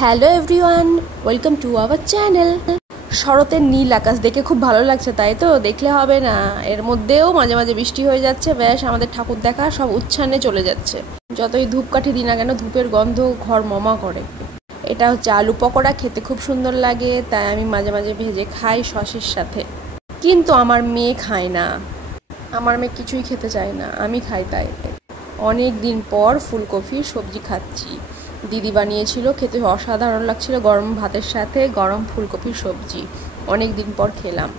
Hello everyone, welcome to our channel. শরতের নীল আকাশ দেখে খুব ভালো লাগছে, তাই তো? দেখলে হবে না, এর মধ্যেও মাঝে মাঝে বৃষ্টি হয়ে যাচ্ছে। ব্যাস, আমাদের ঠাকুর দেখা সব উচ্ছ্বানে চলে যাচ্ছে। যতই ধূপকাঠি দিই না কেন, ধূপের গন্ধ ঘর মমা করে। এটা হচ্ছে আলু পকোড়া, খেতে খুব সুন্দর লাগে, তাই আমি মাঝে মাঝে ভেজে খাই সসের সাথে। কিন্তু আমার মেয়ে খায় না, আমার মেয়ে কিছুই খেতে চায় না, আমি খাই তাই। অনেক দিন পর ফুলকপির সবজি খাচ্ছি। দিদি বানিয়েছিল, খেতে অসাধারণ লাগছিল। গরম ভাতের সাথে গরম ফুলকপির সবজি অনেক দিন পর খেলাম।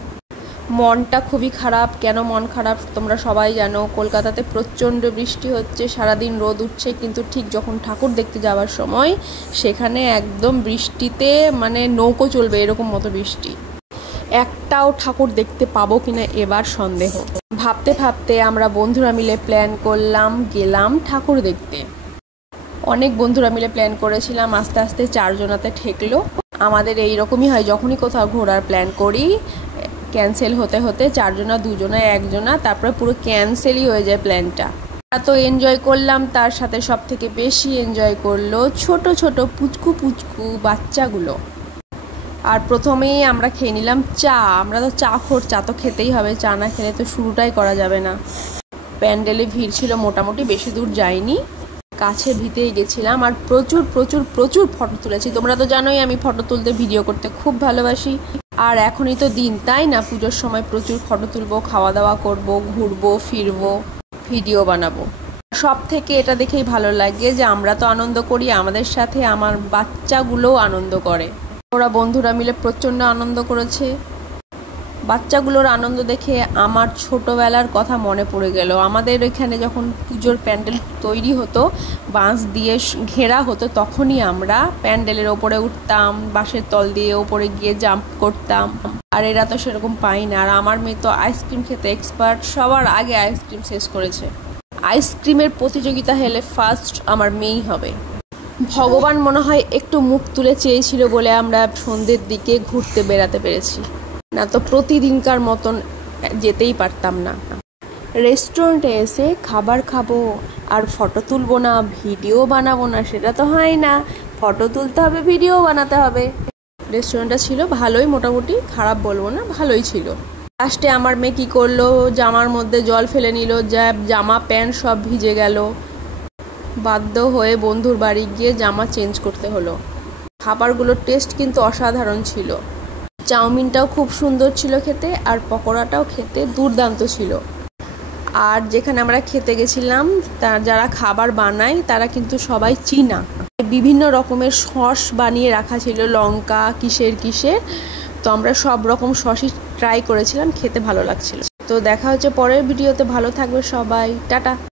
মনটা খুবই খারাপ। কেন মন খারাপ তোমরা সবাই জানো। কলকাতাতে প্রচণ্ড বৃষ্টি হচ্ছে, সারাদিন রোদ উঠছে, কিন্তু ঠিক যখন ঠাকুর দেখতে যাওয়ার সময় সেখানে একদম বৃষ্টিতে মানে নৌকো চলবে এরকম মতো বৃষ্টি। একটাও ঠাকুর দেখতে পাবো কিনা এবার সন্দেহ। ভাবতে ভাবতে আমরা বন্ধুরা মিলে প্ল্যান করলাম, গেলাম ঠাকুর দেখতে। অনেক বন্ধুরা মিলে প্ল্যান করেছিলাম, আস্তে আস্তে 4 জনাতে ঠেকলো। আমাদের এই রকমই হয়, যখনই কোথাও ঘোরার প্ল্যান করি ক্যান্সেল হতে হতে 4 জনা, 2 জনা, 1 জনা, তারপরে পুরো ক্যান্সেলই হয়ে যায় প্ল্যানটা। এত এনজয় করলাম, তার সাথে সব থেকে বেশি এনজয় করলো ছোট ছোট পুচকু পুচকু বাচ্চাগুলো। আর প্রথমেই আমরা খেয়ে নিলাম চা। আমরা তো চা খোর, চা তো খেতেই হবে, চা না খেলে তো শুরুটাই করা যাবে না। প্যান্ডেলে ভিড় ছিল মোটামুটি, বেশি দূর যাইনি, কাছে ভিতেই গেছিলাম। আর প্রচুর প্রচুর প্রচুর ফটো তুলেছি। তোমরা তো জানোই আমি ফটো তুলতে, ভিডিও করতে খুব ভালোবাসি। আর এখনই তো দিন, তাই না? পুজোর সময় প্রচুর ফটো তুলবো, খাওয়া দাওয়া করবো, ঘুরবো ফিরবো, ভিডিও বানাবো। সব থেকে এটা দেখেই ভালো লাগে যে আমরা তো আনন্দ করি, আমাদের সাথে আমার বাচ্চাগুলোও আনন্দ করে। ওরা বন্ধুরা মিলে প্রচণ্ড আনন্দ করেছে। বাচ্চাগুলোর আনন্দ দেখে আমার ছোটোবেলার কথা মনে পড়ে গেল। আমাদের এখানে যখন পুজোর প্যান্ডেল তৈরি হতো, বাঁশ দিয়ে ঘেরা হতো, তখনই আমরা প্যান্ডেলের ওপরে উঠতাম, বাঁশের তল দিয়ে ওপরে গিয়ে জাম্প করতাম। আর এরা তো সেরকম পাই না। আর আমার মেয়ে তো আইসক্রিম খেতে এক্সপার্ট, সবার আগে আইসক্রিম শেষ করেছে। আইসক্রিমের প্রতিযোগিতা হলে ফার্স্ট আমার মেয়েই হবে। ভগবান মনে হয় একটু মুখ তুলে চেয়েছিল বলে আমরা সন্ধ্যের দিকে ঘুরতে বেড়াতে পেরেছি, না তো প্রতিদিনকার মতন যেতেই পারতাম না। রেস্টুরেন্টে এসে খাবার খাবো আর ফটো তুলবো না, ভিডিও বানাবো না, সেটা তো হয় না। ফটো তুলতে হবে, ভিডিও বানাতে হবে। রেস্টুরেন্টটা ছিল ভালোই, মোটামুটি খারাপ বলবো না, ভালোই ছিল। লাস্টে আমার মেয়ে কী করলো, জামার মধ্যে জল ফেলে নিল, যা জামা প্যান্ট সব ভিজে গেল। বাধ্য হয়ে বন্ধুর বাড়ি গিয়ে জামা চেঞ্জ করতে হলো। খাবারগুলোর টেস্ট কিন্তু অসাধারণ ছিল। চাউমিনটাও খুব সুন্দর ছিল খেতে, আর পকোড়াটাও খেতে দুর্দান্ত ছিল। আর যেখানে আমরা খেতে গেছিলাম, যারা খাবার বানায় তারা কিন্তু সবাই চীনা। বিভিন্ন রকমের সস বানিয়ে রাখা ছিল, লঙ্কা কিসের কিসের। তো আমরা সব রকম সসই ট্রাই করেছিলাম, খেতে ভালো লাগছিল। তো দেখা হচ্ছে পরের ভিডিওতে। ভালো থাকবে সবাই, টাটা।